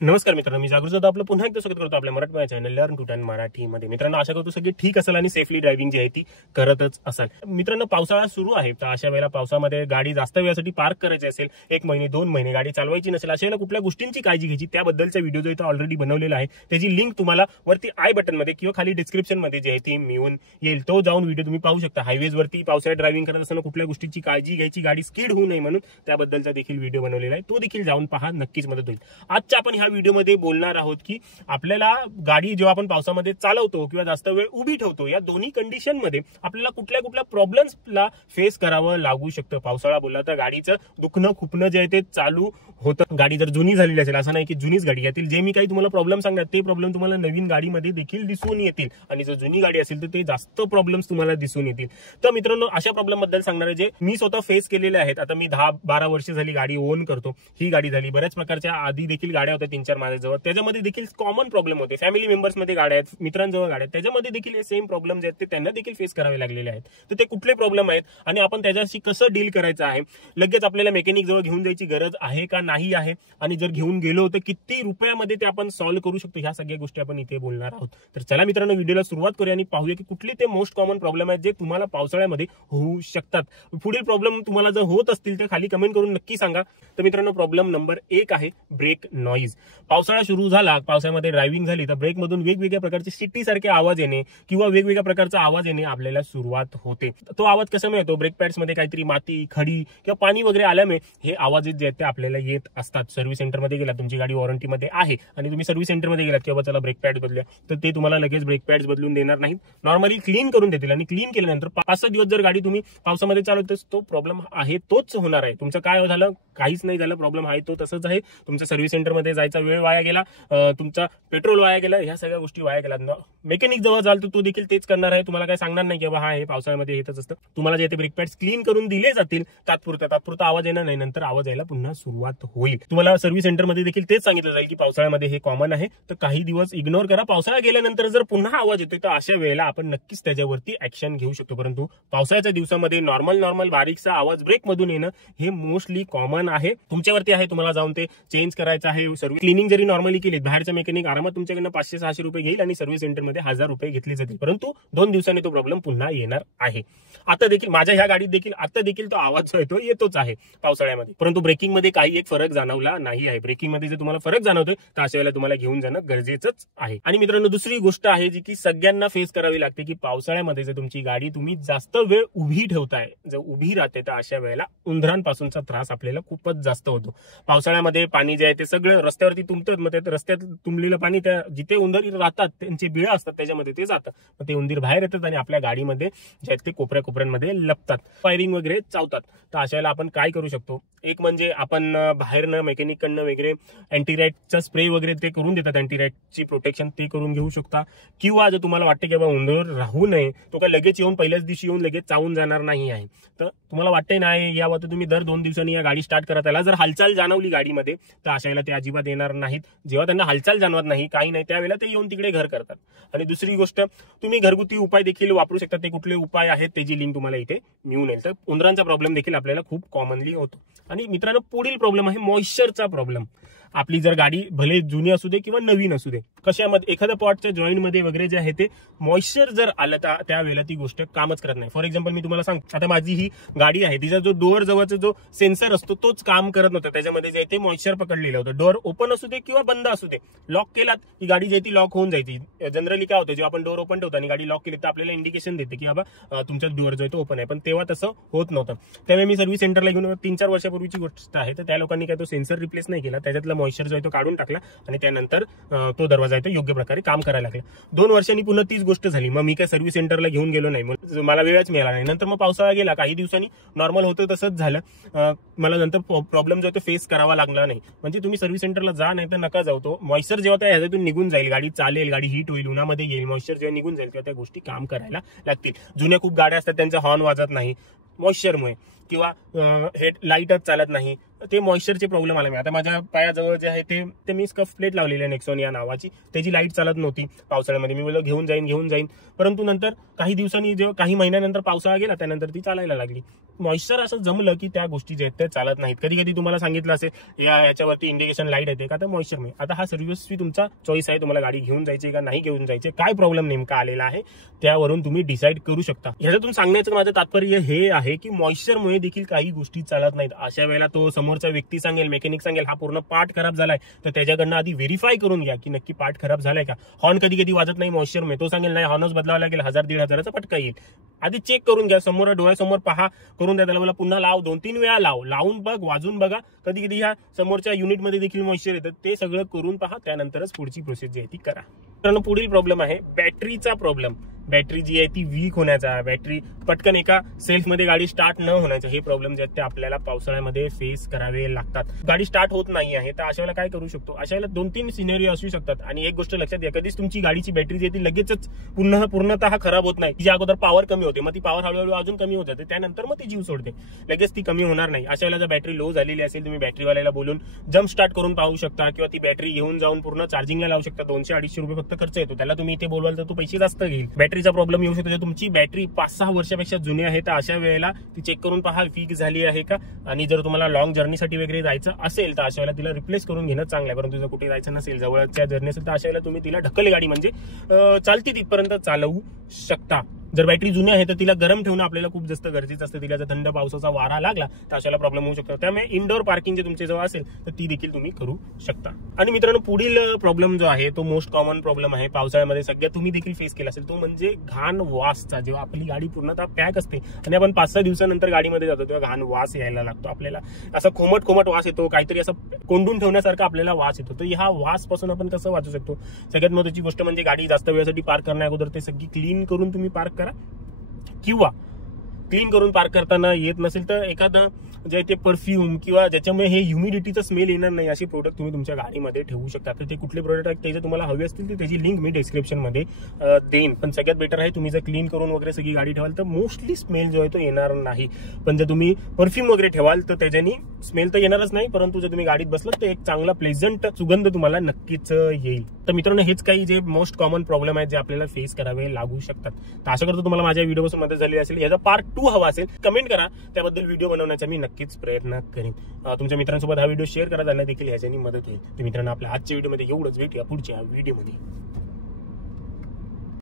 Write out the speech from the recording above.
नमस्कार मित्रांनो, मी जागृत होतो. आपलं पुन्हा एकदा स्वागत करतो आपल्या Marathi channel learn to turn मराठीमध्ये. मित्रांनो, आशा करतो सगळी ठीक असेल आणि सेफली ड्रायव्हिंग जी आहे ती करतच असाल. मित्रांनो, पावसाळा सुरू आहे, तर अशा वेळेला पावसामध्ये गाडी जास्त वेळासाठी पार्क करायची असेल, 1 महिने 2 महिने गाडी चालवायची नसेल, अशा वेळेला कुठल्या गोष्टींची काळजी घ्यायची त्याबद्दलचा व्हिडिओ जो इथं ऑलरेडी बनवलेला आहे, त्याची लिंक तुम्हाला वरती आय बटन मध्ये किंवा खाली डिस्क्रिप्शन मध्ये जे आहे ती मिळून येईल. तो जाऊन व्हिडिओ तुम्ही पाहू शकता. हायवेज वरती पावसाळ्यात ड्रायव्हिंग करत असताना कुठल्या गोष्टीची काळजी घ्यायची, गाडी स्किड होऊ नये म्हणून त्याबद्दलचा देखील व्हिडिओ बनवलेला आहे. तो देखील जाऊन पहा, नक्कीच मदत होईल. आजच्या आपण ह्या व्हिडिओमध्ये बोलणार आहोत की आपल्याला गाडी जेव्हा आपण पावसामध्ये चालवतो किंवा जास्त वेळ उभी ठेवतो, या दोन्ही कंडिशन मध्ये आपल्याला कुठल्या प्रॉब्लेम्सला फेस करावं लागू शकतं. पावसाळा बोलला तर गाडीचं दुखणं खुपणं जे आहे ते चालू होतं. गाडी जर जुनी झालेली असेल, असं नाही की जुनीच गाडी, यातील जे मी काही तुम्हाला प्रॉब्लेम सांगणार ते प्रॉब्लेम तुम्हाला नवीन गाडीमध्ये देखील दिसून येतील, आणि जर जुनी गाडी असेल तर ते जास्त प्रॉब्लेम्स तुम्हाला दिसून येतील. तर मित्रांनो, अशा प्रॉब्लेम बद्दल सांगणारे जे मी स्वतः फेस केलेले आहेत. आता मी 10-12 वर्ष झाली गाडी ओन करतो. ही गाडी झाली, बऱ्याच प्रकारच्या आधी देखील गाड्या होत्या 3-4 माझ्याजवळ. त्याच्यामध्ये देखील कॉमन प्रॉब्लेम होते. फॅमिली मेंबर्स मध्ये गाड्या आहेत, मित्रांजवळ गाड्या आहेत, त्याच्यामध्ये देखील हे सेम प्रॉब्लेम जे आहेत ते त्यांना देखील फेस करावे लागलेले आहेत. तर ते कुठले प्रॉब्लेम आहेत आणि आपण त्याच्याशी कसं डील करायचं आहे, लगेच आपल्याला मेकॅनिक जवळ घेऊन जायची गरज आहे का नाही आहे, आणि जर घेऊन गेलो तर किती रुपयामध्ये ते आपण सॉल्व्ह करू शकतो, ह्या सगळ्या गोष्टी आपण इथे बोलणार आहोत. तर चला मित्रांनो, व्हिडिओला सुरुवात करूया आणि पाहूया की कुठले ते मोस्ट कॉमन प्रॉब्लेम आहेत जे तुम्हाला पावसाळ्यामध्ये होऊ शकतात. पुढील प्रॉब्लेम तुम्हाला जर होत असतील तर खाली कमेंट करून नक्की सांगा. तर मित्रांनो, प्रॉब्लेम नंबर 1 आहे ब्रेक नॉईज. पावसाळा सुरू झाला, पावसामध्ये ड्रायव्हिंग झाली तर ब्रेक मधून वेगवेगळ्या प्रकारचे शिट्टी सारखे आवाज येणे किंवा वेगवेगळ्या प्रकारचा आवाज येणे आपल्याला सुरुवात होते. तो आवाज कसा मिळतो? ब्रेक पॅड्स मध्ये काहीतरी माती, खडी किंवा पाणी वगैरे आल्यामुळे हे आवाज जे आहेत ते आपल्याला येत असतात. सर्व्हिस सेंटरमध्ये गेला, तुमची गाडी वॉरंटीमध्ये आहे आणि तुम्ही सर्व्हिस सेंटरमध्ये गेलात किंवा चला ब्रेक पॅड बदलूया, तर ते तुम्हाला लगेच ब्रेक पॅड्स बदलून देणार नाहीत. नॉर्मली क्लीन करून देतील, आणि क्लीन केल्यानंतर 5-6 दिवस जर गाडी तुम्ही पावसामध्ये चालवते तो प्रॉब्लेम आहे तोच होणार आहे. तुमचं काय झालं? काहीच नाही झालं. प्रॉब्लेम आहे तो तसंच आहे. तुमच्या सर्व्हिस सेंटरमध्ये जायचा वेळ वाया गेला, तुमचा पेट्रोल वाया गेला, ह्या सगळ्या गोष्टी वाया गेल्या. मेकॅनिक जवळ जाल तर तो देखील तेच करणार आहे. तुम्हाला काय सांगणार नाही की बाबा हे पावसाळ्यामध्ये येतच असतं. तुम्हाला जे ते ब्रेक पॅड्स क्लीन करून दिले जातील, तात्पुरता आवाज येणार नाही, नंतर आवाज यायला पुन्हा सुरुवात होईल. तुम्हाला सर्व्हिस सेंटरमध्ये देखील तेच सांगितलं जाईल की पावसाळ्यामध्ये हे कॉमन आहे, तर काही दिवस इग्नोर करा. पावसाळा गेल्यानंतर जर पुन्हा आवाज येतोय तर अशा वेळेला आपण नक्कीच त्याच्यावरती ऍक्शन घेऊ शकतो. परंतु पावसाळ्याच्या दिवसामध्ये नॉर्मल बारीकसा आवाज ब्रेक मधून येणं हे मोस्टली कॉमन आहे. तुमच्यावरती आहे, तुम्हाला जाऊन ते चेंज करायचं आहे. सर्व्हिस क्लिनिंग जरी नॉर्मली केली, बाहेरचा मेकॅनिक आरामात तुमच्याकडनं 500-600 रुपये घेईल आणि सर्व्हिस सेंटरमध्ये 1000 रुपये घेतले जातील. परंतु 2 दिवसांनी तो प्रॉब्लेम पुन्हा येणार आहे. आता देखील माझ्या ह्या गाडीत देखील आता देखील तो आवाज जो आहे तो येतोच आहे पावसाळ्यामध्ये. परंतु ब्रेकिंग मध्ये काही एक फरक जाणवला नाही आहे. ब्रेकिंग मध्ये जर तुम्हाला फरक जाणवतोय तर अशा वेळेला तुम्हाला घेऊन जाणं गरजेचंच आहे. आणि मित्रांनो, दुसरी गोष्ट आहे जी की सगळ्यांना फेस करावी लागते, की पावसाळ्यामध्ये जर तुमची गाडी तुम्ही जास्त वेळ उभी ठेवताय, जर उभी राहते, तर अशा वेळेला उंदरांपासूनचा त्रास आपल्याला खूपच जास्त होतो. पावसाळ्यामध्ये पाणी जे आहे ते सगळं रस्त्यावरती तुंबतं. मग ते रस्त्यात तुंबलेलं पाणी त्या जिथे उंदीर राहतात त्यांचे बिळं असतात त्याच्यामध्ये ते जातं. मग ते उंदीर बाहेर येतात आणि आपल्या गाडीमध्ये जे आहेत ते कोपऱ्यामध्ये लपतात, फायरिंग वगैरे चावतात. तर अशा वेळेला आपण काय करू शकतो? एक म्हणजे आपण बाहेरनं मेकॅनिककडनं वगैरे अँटीराइटचा स्प्रे वगैरे ते करून देतात, अँटीराइटची प्रोटेक्शन ते करून घेऊ शकता. किंवा जर तुम्हाला वाटतं की बाबा उंदीर राहू नये, तो काय लगेच येऊन पहिल्याच दिवशी येऊन लगेच चावून जाणार नाही आहे, तर तुम्हाला वाटतंय नाही यावं, तर तुम्ही दर 2 दिवसांनी या गाडी स्टार्ट करा. त्याला जर हालचाल जाणवली गाडीमध्ये तर अशा वेळेला ते अजिबात येणार नाहीत. जेव्हा त्यांना हालचाल जाणवत नाही, काही नाही, त्यावेळेला ते येऊन तिकडे घर करतात. आणि दुसरी गोष्ट, तुम्ही घरगुती उपाय देखील वापरू शकता. ते कुठले उपाय आहेत त्याची लिंक तुम्हाला इथे मिळून येईल. तर उंदरांचा प्रॉब्लेम देखील आपल्याला खूप कॉमनली होतो. आणि मित्रांनो, पुढील प्रॉब्लेम आहे मॉइश्चरचा प्रॉब्लेम. आपली जर गाडी भले जुनी असू दे किंवा नवीन असू दे, कशामध्ये एखाद्या पॉटच्या जॉईंट मध्ये वगैरे जे आहे ते मॉइश्चर जर आलं तर त्यावेळेला ती गोष्ट कामच करत नाही. फॉर एक्झाम्पल मी तुम्हाला सांगतो, आता माझी ही गाडी आहे, तिचा जो डोअर जवळचा जो सेन्सर असतो तोच काम करत नव्हता. त्याच्यामध्ये जे आहे ते मॉइश्चर पकडलेलं होतं. डोअर ओपन असू दे किंवा बंद असू दे, लॉक केलात की गाडी जी आहे ती लॉक होऊन जायची. जनरली काय होतं, जेव्हा आपण डोअर ओपन ठेवतो आणि गाडी लॉक केली तर आपल्याला इंडिकेशन देते की बाबा तुमचा डोअर जो आहे तो ओपन आहे. पण तेव्हा तसं होत नव्हतं. त्यावेळी मी सर्व्हिस सेंटरला घेऊन 3-4 वर्षापूर्वीची गोष्ट आहे, तर त्या लोकांनी काय तो सेन्सर रिप्लेस नाही केला, त्याच्यातला मॉइश्चर जो आहे तो काढून टाकला आणि त्यानंतर तो दरवाजा आहे तो योग्य प्रकारे काम करायला लागला. 2 वर्षांनी पुन्हा तीच गोष्ट झाली. मग मी काय सर्व्हिस सेंटरला घेऊन गेलो नाही, मला वेळच मिळाला नाही. नंतर मग पावसाळा गेला, काही दिवसांनी नॉर्मल होतं तसंच झालं. मला नंतर प्रॉब्लेम जो आहे तो फेस करावा लागला नाही. म्हणजे तुम्ही सर्व्हिस सेंटरला जा, नाही तर नका जाऊ. तो मॉइश्चर जेव्हा त्या ह्याच्यातून निघून जाईल, गाडी चालेल, गाडी हीट होईल, उन्हामध्ये येईल, मॉइश्चर जेव्हा निघून जाईल तेव्हा त्या गोष्टी काम करायला लागतील. जुन्या खूप गाड्या असतात, त्यांचा हॉर्न वाजत नाही मॉइश्चरमुळे. किंवा हेड लाईटच चालत नाही, ते मॉइश्चरचे प्रॉब्लेम आले. आता माझ्या पायाजवळ जे आहे ते मी स्कफ प्लेट लावलेली आहे नेक्सॉन या नावाची, त्याची लाईट चालत नव्हती पावसाळ्यामध्ये. मी बोललो घेऊन जाईन, परंतु नंतर काही दिवसांनी जेव्हा काही महिन्यानंतर पावसाळा गेला त्यानंतर ती चालायला लागली. मॉइश्चर असं जमलं की त्या गोष्टी जे आहेत ते चालत नाहीत. कधी कधी तुम्हाला सांगितलं असेल याच्यावरती इंडिकेशन लाईट येते का, तर मॉइश्चर नाही. आता हा सर्व्हिसची तुमचा चॉईस आहे, तुम्हाला गाडी घेऊन जायची का नाही घेऊन जायची, काय प्रॉब्लेम नेमका आलेला आहे त्यावरून तुम्ही डिसाईड करू शकता. ह्याच्यातून सांगण्याचं माझं तात्पर्य हे आहे की मॉइश्चरमुळे देखील काही गोष्टी चालत नाहीत. अशा वेळेला तो समोरचा व्यक्ती सांगेल, मेकॅनिक सांगेल हा पूर्ण पार्ट खराब झालाय, तर त्याच्याकडनं आधी व्हेरीफाय करून घ्या की नक्की पार्ट खराब झालाय का. हॉर्न कधी कधी वाजत नाही मॉइश्चरमुळे, तो सांगेल नाही हॉर्नच बदलावा लागेल, 1000-1500चा फटका येईल. आधी चेक करून घ्या, समोर डोळ्यासमोर पहा, करून द्या. त्याला मला पुन्हा लाव, 2-3 वेळा लावून बघ, वाजून बघा. कधी कधी ह्या समोरच्या युनिटमध्ये देखील मॉइश्चर येतं, ते सगळं करून पहा, त्यानंतरच पुढची प्रोसेस जी आहे ती करा. कारण पुढील प्रॉब्लेम आहे बॅटरीचा प्रॉब्लेम. बॅटरी जी आहे ती वीक होण्याचा, बॅटरी पटकन एका सेल्फमध्ये गाडी स्टार्ट न होण्याचा, हे प्रॉब्लेम जे आहेत ते आपल्याला पावसाळ्यामध्ये फेस करावे लागतात. गाडी स्टार्ट होत नाही आहे तर अशा वेळेला काय करू शकतो, अशा वेळेला 2-3 सिनेरिओ असू शकतात. आणि एक गोष्ट लक्षात घ्या, कधीच तुमची गाडीची बॅटरी जी आहे ती लगेचच पूर्णतः खराब होत नाही. तिच्या अगोदर पॉवर कमी होते, मग ती पॉवर हळूहळू अजून कमी होत जाते, त्यानंतर मग ती जीव सोडते, लगेच ती कमी होणार नाही. अशा वेळेला जर बॅटरी लो झालेली असेल, तुम्ही बॅटरीवाल्याला बोलून जम्प स्टार्ट करून पाहू शकता, किंवा ती बॅटरी घेऊन जाऊन पूर्ण चार्जिंगला लावू शकता. 200-250 रुपये फक्त खर्च येतो, त्याला तुम्ही इथे बोलवाल तर तो पैसे जास्त घेईल. बॅटरीचा प्रॉब्लेम येऊ शकतो, तुमची बॅटरी 5-6 वर्षापेक्षा जुनी आहे तर अशा वेळेला ती चेक करून पहा वीक झाली आहे का. आणि जर तुम्हाला लॉंग जर्नीसाठी वगैरे जायचं असेल तर अशा वेळेला तिला रिप्लेस करून घेणं चांगलं आहे. परंतु जर कुठे जायचं नसेल, जवळच्या जर्नी असेल, तर अशा वेळेला तुम्ही तिला ढकल गाडी म्हणजे चालती तिथपर्यंत चालवू शकता. जर बॅटरी जुनी आहे तर तिला गरम ठेवणं आपल्याला खूप जास्त गरजेचं असतं. तिला जर थंड पावसाचा वारा लागला तर अशाला प्रॉब्लेम होऊ शकतो. त्यामुळे इंडोर पार्किंग जे तुमच्या जवळ असेल तर ती देखील तुम्ही करू शकता. आणि मित्रांनो, पुढील प्रॉब्लेम जो आहे तो मोस्ट कॉमन प्रॉब्लेम आहे पावसाळ्यामध्ये, सगळ्यात तुम्ही देखील फेस केला असेल, तो म्हणजे घाण वासचा. जेव्हा आपली गाडी पूर्णतः पॅक असते आणि आपण 5-6 दिवसानंतर गाडीमध्ये जातो तेव्हा घाण वास यायला लागतो आपल्याला. असा खोमट वास येतो, काहीतरी असं कोंडून ठेवण्यासारखा आपल्याला वास येतो. तर ह्या वास पासून आपण कसं वाचू शकतो, सगळ्यात महत्त्वाची गोष्ट म्हणजे गाडी जास्त वेळासाठी पार्क करण्या अगोदर ते सगळी क्लीन करून तुम्ही पार्क करा. किंवा क्लीन करून पार्क करताना येत नसेल तर एखादं जे ते परफ्यूम किंवा ज्याच्यामुळे हे ह्युमिडिटीचा स्मेल येणार नाही अशी प्रोडक्ट तुम्ही तुमच्या गाडीमध्ये ठेवू शकता. तर ते कुठले प्रोडक्ट आहेत ते जर तुम्हाला हवे असतील तर त्याची लिंक मी डिस्क्रिप्शन मध्ये देईन. पण सगळ्यात बेटर आहे तुम्ही जर क्लीन करून वगैरे सगळी गाडी ठेवाल तर मोस्टली स्मेल जो आहे तो येणार नाही. पण जर तुम्ही परफ्यूम वगैरे ठेवाल तर त्याच्यानी स्मेल तर येणारच नाही, परंतु जर तुम्ही गाडीत बसलात तर एक चांगला प्लेझंट सुगंध तुम्हाला नक्कीच येईल. तर मित्रांनो, हेच काही जे मोस्ट कॉमन प्रॉब्लेम आहेत जे आपल्याला फेस करावे लागू शकतात. तर आशा करतो तुम्हाला माझ्या व्हिडिओपासून मदत झाली असेल. याचा पार्ट 2 हवा असेल कमेंट करा, त्याबद्दल व्हिडिओ बनवण्याचा मी नक्कीच प्रयत्न करेन. तुमच्या मित्रांसोबत हा व्हिडिओ शेअर करा, त्यांना देखील ह्याच्यानी मदत होईल. तर मित्रांनो, आपल्या आजच्या व्हिडिओमध्ये एवढंच. भेटूया पुढच्या व्हिडिओमध्ये.